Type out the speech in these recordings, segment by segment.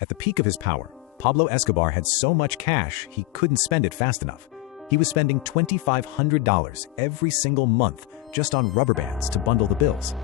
At the peak of his power, Pablo Escobar had so much cash he couldn't spend it fast enough. He was spending $2,500 every single month just on rubber bands to bundle the bills.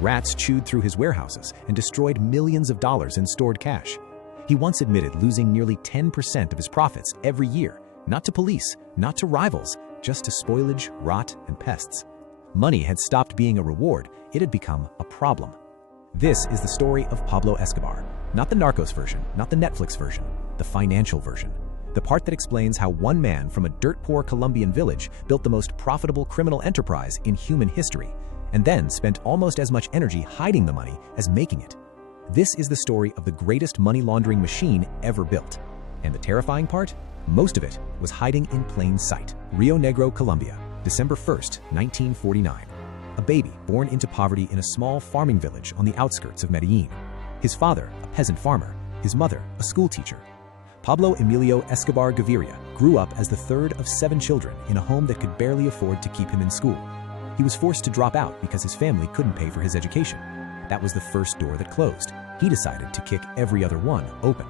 Rats chewed through his warehouses and destroyed millions of dollars in stored cash. He once admitted losing nearly 10% of his profits every year, not to police, not to rivals, just to spoilage, rot, and pests. Money had stopped being a reward, it had become a problem. This is the story of Pablo Escobar, not the Narcos version, not the Netflix version, the financial version. The part that explains how one man from a dirt-poor Colombian village built the most profitable criminal enterprise in human history, and then spent almost as much energy hiding the money as making it. This is the story of the greatest money laundering machine ever built. And the terrifying part? Most of it was hiding in plain sight. Rio Negro, Colombia, December 1st, 1949. A baby born into poverty in a small farming village on the outskirts of Medellin. His father, a peasant farmer, his mother, a school teacher. Pablo Emilio Escobar Gaviria grew up as the third of 7 children in a home that could barely afford to keep him in school. He was forced to drop out because his family couldn't pay for his education. That was the first door that closed. He decided to kick every other one open.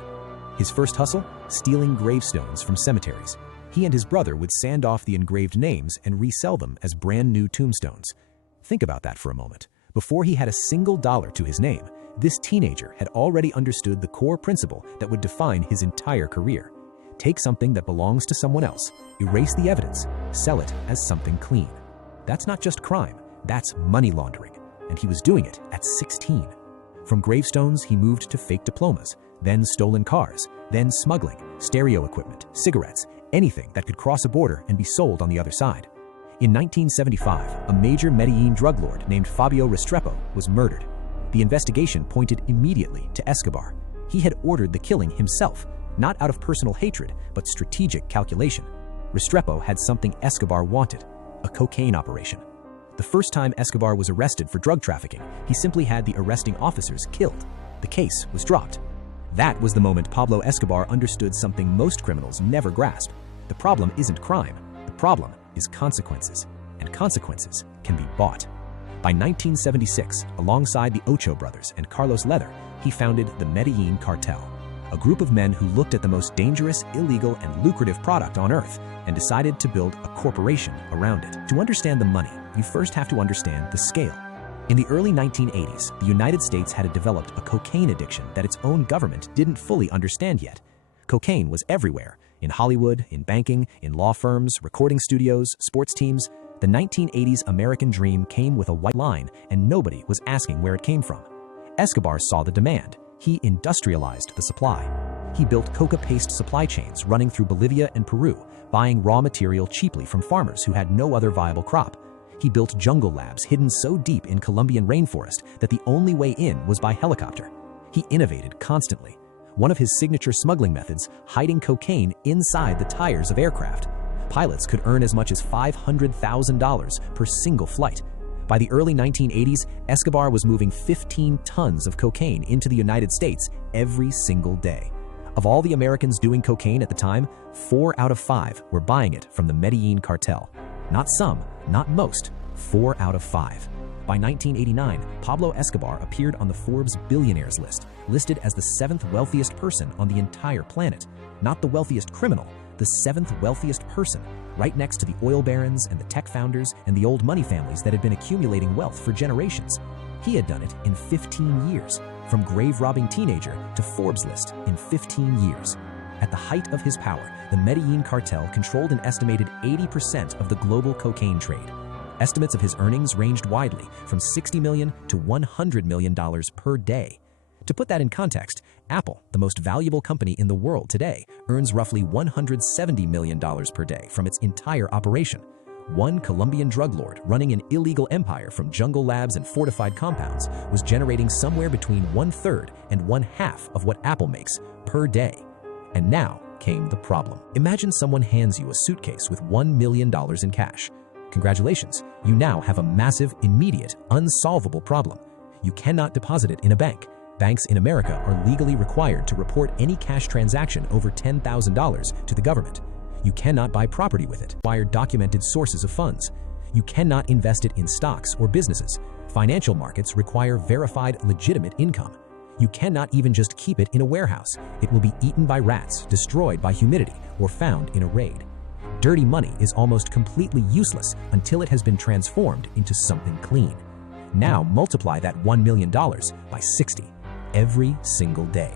His first hustle? Stealing gravestones from cemeteries. He and his brother would sand off the engraved names and resell them as brand new tombstones. Think about that for a moment. Before he had a single dollar to his name, this teenager had already understood the core principle that would define his entire career. Take something that belongs to someone else, erase the evidence, sell it as something clean. That's not just crime, that's money laundering. And he was doing it at 16. From gravestones, he moved to fake diplomas, then stolen cars, then smuggling, stereo equipment, cigarettes, anything that could cross a border and be sold on the other side. In 1975, a major Medellin drug lord named Fabio Restrepo was murdered. The investigation pointed immediately to Escobar. He had ordered the killing himself, not out of personal hatred, but strategic calculation. Restrepo had something Escobar wanted, a cocaine operation. The first time Escobar was arrested for drug trafficking, he simply had the arresting officers killed. The case was dropped. That was the moment Pablo Escobar understood something most criminals never grasp. The problem isn't crime. The problem is consequences, and consequences can be bought. By 1976, alongside the Ocho brothers and Carlos Leather, he founded the Medellin Cartel, a group of men who looked at the most dangerous, illegal, and lucrative product on earth and decided to build a corporation around it. To understand the money, you first have to understand the scale. In the early 1980s, the United States had developed a cocaine addiction that its own government didn't fully understand yet. Cocaine was everywhere, in Hollywood, in banking, in law firms, recording studios, sports teams. The 1980s American dream came with a white line, and nobody was asking where it came from. Escobar saw the demand. He industrialized the supply. He built coca paste supply chains running through Bolivia and Peru, buying raw material cheaply from farmers who had no other viable crop. He built jungle labs hidden so deep in Colombian rainforest that the only way in was by helicopter. He innovated constantly. One of his signature smuggling methods, hiding cocaine inside the tires of aircraft. Pilots could earn as much as $500,000 per single flight. By the early 1980s, Escobar was moving 15 tons of cocaine into the United States every single day. Of all the Americans doing cocaine at the time, 4 out of 5 were buying it from the Medellin Cartel. Not some, not most, 4 out of 5. By 1989, Pablo Escobar appeared on the Forbes billionaires list, listed as the 7th wealthiest person on the entire planet. Not the wealthiest criminal, the 7th wealthiest person, right next to the oil barons and the tech founders and the old money families that had been accumulating wealth for generations. He had done it in 15 years, from grave-robbing teenager to Forbes list in 15 years. At the height of his power, the Medellin Cartel controlled an estimated 80% of the global cocaine trade. Estimates of his earnings ranged widely, from $60 million to $100 million per day. To put that in context, Apple, the most valuable company in the world today, earns roughly $170 million per day from its entire operation. One Colombian drug lord running an illegal empire from jungle labs and fortified compounds was generating somewhere between 1/3 and 1/2 of what Apple makes per day. And now came the problem. Imagine someone hands you a suitcase with $1 million in cash. Congratulations, you now have a massive, immediate, unsolvable problem. You cannot deposit it in a bank. Banks in America are legally required to report any cash transaction over $10,000 to the government. You cannot buy property with it. Require documented sources of funds. You cannot invest it in stocks or businesses. Financial markets require verified, legitimate income. You cannot even just keep it in a warehouse. It will be eaten by rats, destroyed by humidity, or found in a raid. Dirty money is almost completely useless until it has been transformed into something clean. Now multiply that $1 million by 60 every single day.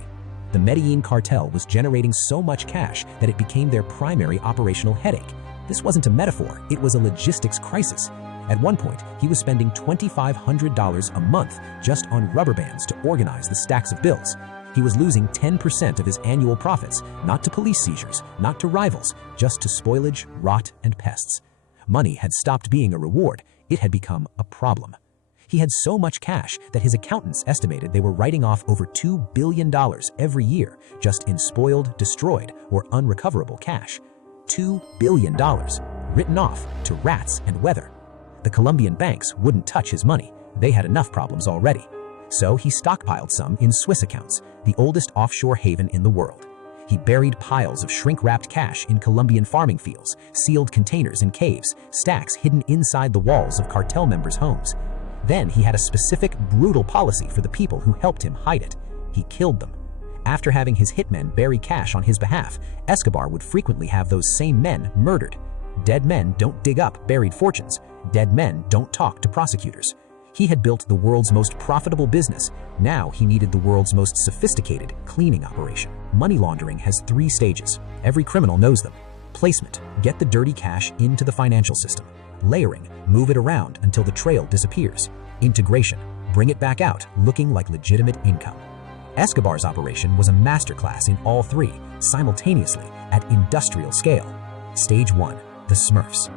The Medellin cartel was generating so much cash that it became their primary operational headache. This wasn't a metaphor, it was a logistics crisis. At one point, he was spending $2,500 a month just on rubber bands to organize the stacks of bills. He was losing 10% of his annual profits, not to police seizures, not to rivals, just to spoilage, rot, and pests. Money had stopped being a reward, it had become a problem. He had so much cash that his accountants estimated they were writing off over $2 billion every year just in spoiled, destroyed, or unrecoverable cash. $2 billion written off to rats and weather. The Colombian banks wouldn't touch his money. They had enough problems already. So he stockpiled some in Swiss accounts, the oldest offshore haven in the world. He buried piles of shrink-wrapped cash in Colombian farming fields, sealed containers in caves, stacks hidden inside the walls of cartel members' homes. Then he had a specific, brutal policy for the people who helped him hide it. He killed them. After having his hitmen bury cash on his behalf, Escobar would frequently have those same men murdered. Dead men don't dig up buried fortunes. Dead men don't talk to prosecutors. He had built the world's most profitable business. Now he needed the world's most sophisticated cleaning operation. Money laundering has 3 stages. Every criminal knows them. Placement, get the dirty cash into the financial system. Layering, move it around until the trail disappears. Integration, bring it back out looking like legitimate income. Escobar's operation was a masterclass in all 3, simultaneously, at industrial scale. Stage 1, the Smurfs.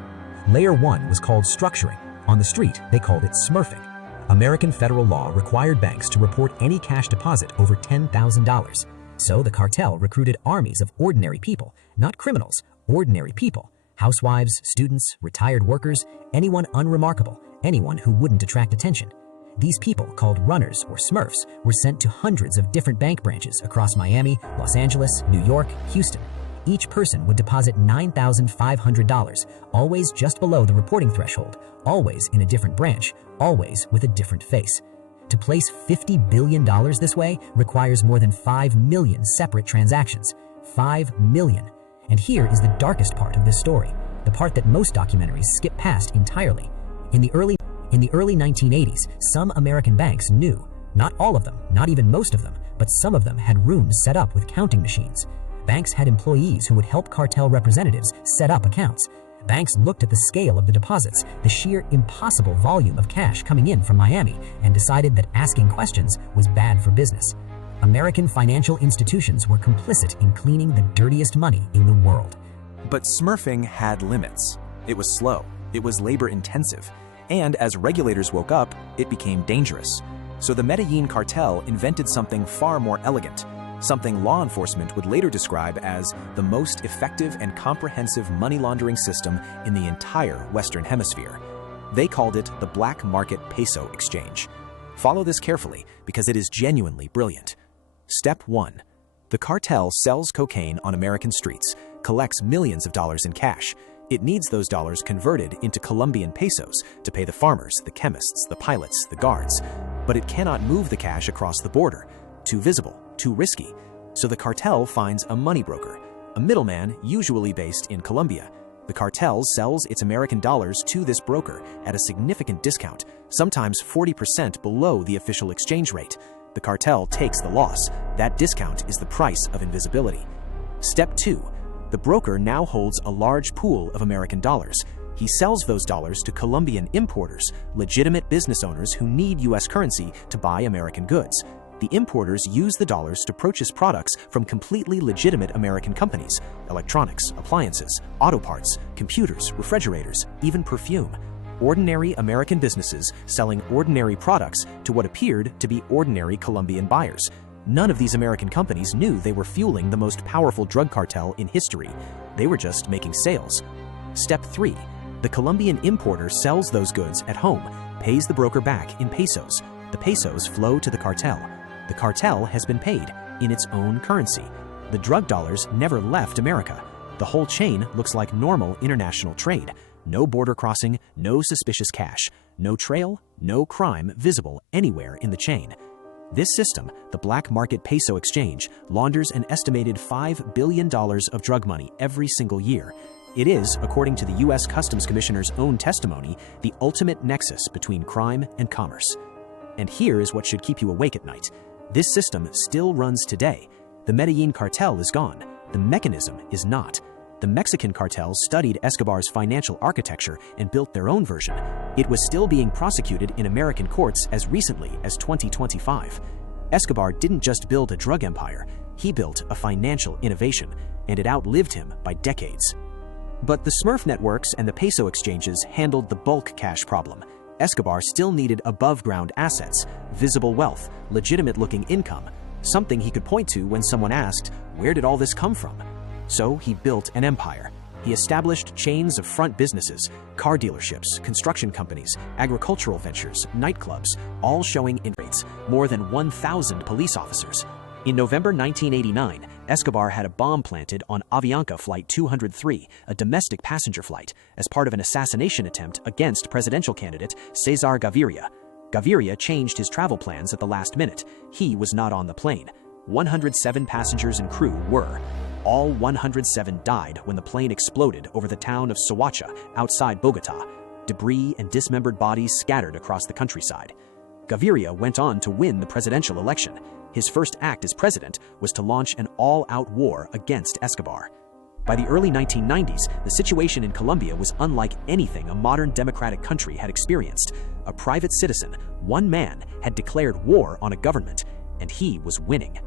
Layer 1 was called structuring. On the street, they called it smurfing. American federal law required banks to report any cash deposit over $10,000. So the cartel recruited armies of ordinary people, not criminals, ordinary people. Housewives, students, retired workers, anyone unremarkable, anyone who wouldn't attract attention. These people, called runners or Smurfs, were sent to hundreds of different bank branches across Miami, Los Angeles, New York, Houston. Each person would deposit $9,500, always just below the reporting threshold, always in a different branch, always with a different face. To place $50 billion this way requires more than 5 million separate transactions. 5 million. And here is the darkest part of this story, the part that most documentaries skip past entirely. In the early 1980s, some American banks knew, not all of them, not even most of them, but some of them had rooms set up with counting machines. Banks had employees who would help cartel representatives set up accounts. Banks looked at the scale of the deposits, the sheer impossible volume of cash coming in from Miami, and decided that asking questions was bad for business. American financial institutions were complicit in cleaning the dirtiest money in the world. But smurfing had limits. It was slow, it was labor-intensive, and as regulators woke up, it became dangerous. So the Medellin cartel invented something far more elegant, something law enforcement would later describe as the most effective and comprehensive money laundering system in the entire Western Hemisphere. They called it the Black Market Peso Exchange. Follow this carefully because it is genuinely brilliant. Step 1. The cartel sells cocaine on American streets, collects millions of dollars in cash. It needs those dollars converted into Colombian pesos to pay the farmers, the chemists, the pilots, the guards. But it cannot move the cash across the border. Too visible, too risky. So the cartel finds a money broker, a middleman usually based in Colombia. The cartel sells its American dollars to this broker at a significant discount, sometimes 40% below the official exchange rate. The cartel takes the loss. That discount is the price of invisibility. Step 2. The broker now holds a large pool of American dollars. He sells those dollars to Colombian importers, legitimate business owners who need U.S. currency to buy American goods. The importers use the dollars to purchase products from completely legitimate American companies: electronics, appliances, auto parts, computers, refrigerators, even perfume. Ordinary American businesses selling ordinary products to what appeared to be ordinary Colombian buyers. None of these American companies knew they were fueling the most powerful drug cartel in history. They were just making sales. Step 3. The Colombian importer sells those goods at home, pays the broker back in pesos. The pesos flow to the cartel. The cartel has been paid in its own currency. The drug dollars never left America. The whole chain looks like normal international trade. No border crossing, no suspicious cash, no trail, no crime visible anywhere in the chain. This system, the Black Market Peso Exchange, launders an estimated $5 billion of drug money every single year. It is, according to the U.S. Customs Commissioner's own testimony, the ultimate nexus between crime and commerce. And here is what should keep you awake at night. This system still runs today. The Medellin cartel is gone. The mechanism is not. The Mexican cartel studied Escobar's financial architecture and built their own version. It was still being prosecuted in American courts as recently as 2025. Escobar didn't just build a drug empire, he built a financial innovation, and it outlived him by decades. But the Smurf networks and the peso exchanges handled the bulk cash problem. Escobar still needed above-ground assets, visible wealth, legitimate-looking income, something he could point to when someone asked, "Where did all this come from?" So he built an empire. He established chains of front businesses, car dealerships, construction companies, agricultural ventures, nightclubs, all showing in rates, more than 1,000 police officers. In November 1989, Escobar had a bomb planted on Avianca Flight 203, a domestic passenger flight, as part of an assassination attempt against presidential candidate Cesar Gaviria. Gaviria changed his travel plans at the last minute. He was not on the plane. 107 passengers and crew were. All 107 died when the plane exploded over the town of Soacha, outside Bogota. Debris and dismembered bodies scattered across the countryside. Gaviria went on to win the presidential election. His first act as president was to launch an all-out war against Escobar. By the early 1990s, the situation in Colombia was unlike anything a modern democratic country had experienced. A private citizen, one man, had declared war on a government, and he was winning.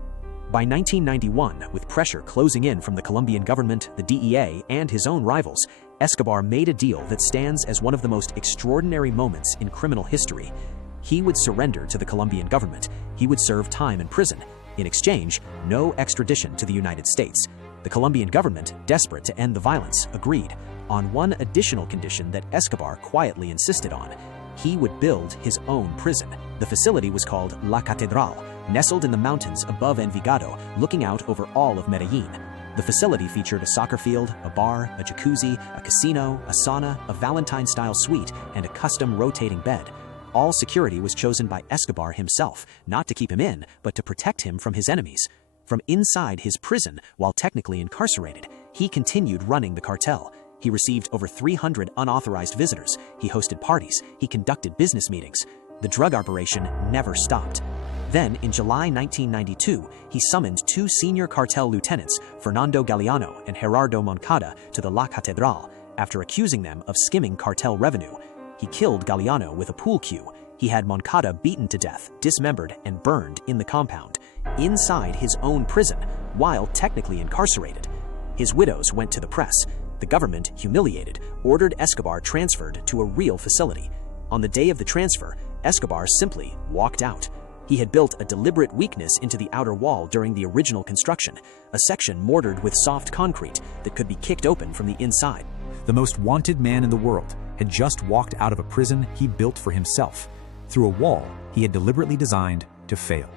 By 1991, with pressure closing in from the Colombian government, the DEA, and his own rivals, Escobar made a deal that stands as one of the most extraordinary moments in criminal history. He would surrender to the Colombian government. He would serve time in prison. In exchange, no extradition to the United States. The Colombian government, desperate to end the violence, agreed on one additional condition that Escobar quietly insisted on. He would build his own prison. The facility was called La Catedral, nestled in the mountains above Envigado, looking out over all of Medellin. The facility featured a soccer field, a bar, a jacuzzi, a casino, a sauna, a Valentine-style suite, and a custom rotating bed. All security was chosen by Escobar himself, not to keep him in, but to protect him from his enemies. From inside his prison, while technically incarcerated, he continued running the cartel. He received over 300 unauthorized visitors. He hosted parties. He conducted business meetings. The drug operation never stopped. Then, in July 1992, he summoned two senior cartel lieutenants, Fernando Galeano and Gerardo Moncada, to the La Catedral, after accusing them of skimming cartel revenue. He killed Galeano with a pool cue. He had Moncada beaten to death, dismembered, and burned in the compound, inside his own prison, while technically incarcerated. His widows went to the press. The government, humiliated, ordered Escobar transferred to a real facility. On the day of the transfer, Escobar simply walked out. He had built a deliberate weakness into the outer wall during the original construction, a section mortared with soft concrete that could be kicked open from the inside. The most wanted man in the world had just walked out of a prison he built for himself, through a wall he had deliberately designed to fail.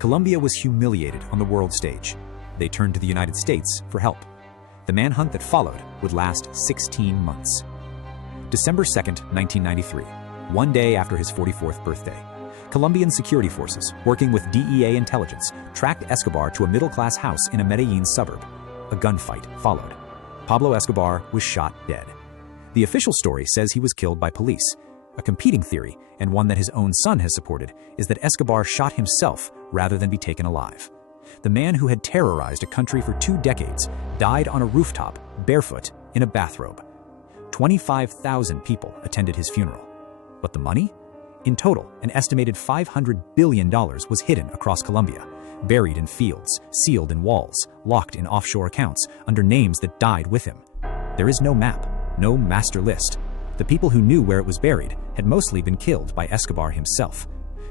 Colombia was humiliated on the world stage. They turned to the United States for help. The manhunt that followed would last 16 months. December 2nd, 1993, one day after his 44th birthday, Colombian security forces, working with DEA intelligence, tracked Escobar to a middle-class house in a Medellin suburb. A gunfight followed. Pablo Escobar was shot dead. The official story says he was killed by police. A competing theory, and one that his own son has supported, is that Escobar shot himself rather than be taken alive. The man who had terrorized a country for 2 decades died on a rooftop, barefoot, in a bathrobe. 25,000 people attended his funeral. But the money? In total, an estimated $500 billion was hidden across Colombia, buried in fields, sealed in walls, locked in offshore accounts, under names that died with him. There is no map, no master list. The people who knew where it was buried had mostly been killed by Escobar himself.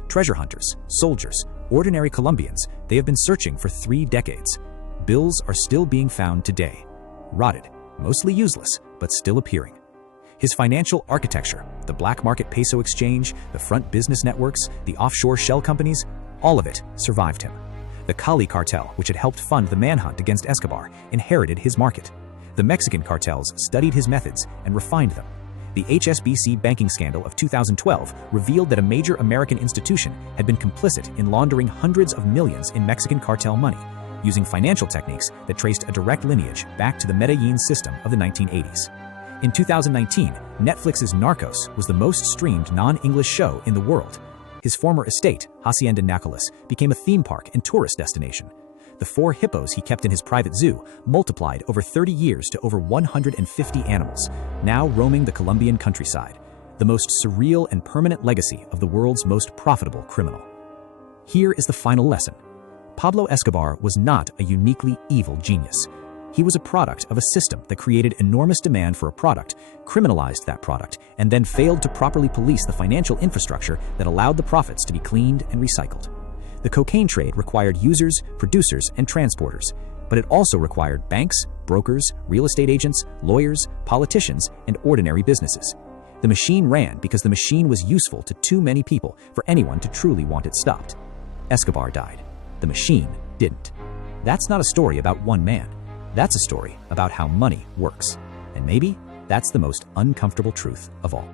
Treasure hunters, soldiers, ordinary Colombians, they have been searching for 3 decades. Bills are still being found today, rotted, mostly useless, but still appearing. His financial architecture, the Black Market Peso Exchange, the front business networks, the offshore shell companies, all of it survived him. The Cali cartel, which had helped fund the manhunt against Escobar, inherited his market. The Mexican cartels studied his methods and refined them. The HSBC banking scandal of 2012 revealed that a major American institution had been complicit in laundering hundreds of millions in Mexican cartel money, using financial techniques that traced a direct lineage back to the Medellin system of the 1980s. In 2019, Netflix's Narcos was the most streamed non-English show in the world. His former estate, Hacienda Nápoles, became a theme park and tourist destination. The 4 hippos he kept in his private zoo multiplied over 30 years to over 150 animals, now roaming the Colombian countryside, the most surreal and permanent legacy of the world's most profitable criminal. Here is the final lesson. Pablo Escobar was not a uniquely evil genius. He was a product of a system that created enormous demand for a product, criminalized that product, and then failed to properly police the financial infrastructure that allowed the profits to be cleaned and recycled. The cocaine trade required users, producers, and transporters, but it also required banks, brokers, real estate agents, lawyers, politicians, and ordinary businesses. The machine ran because the machine was useful to too many people for anyone to truly want it stopped. Escobar died. The machine didn't. That's not a story about one man. That's a story about how money works. And maybe that's the most uncomfortable truth of all.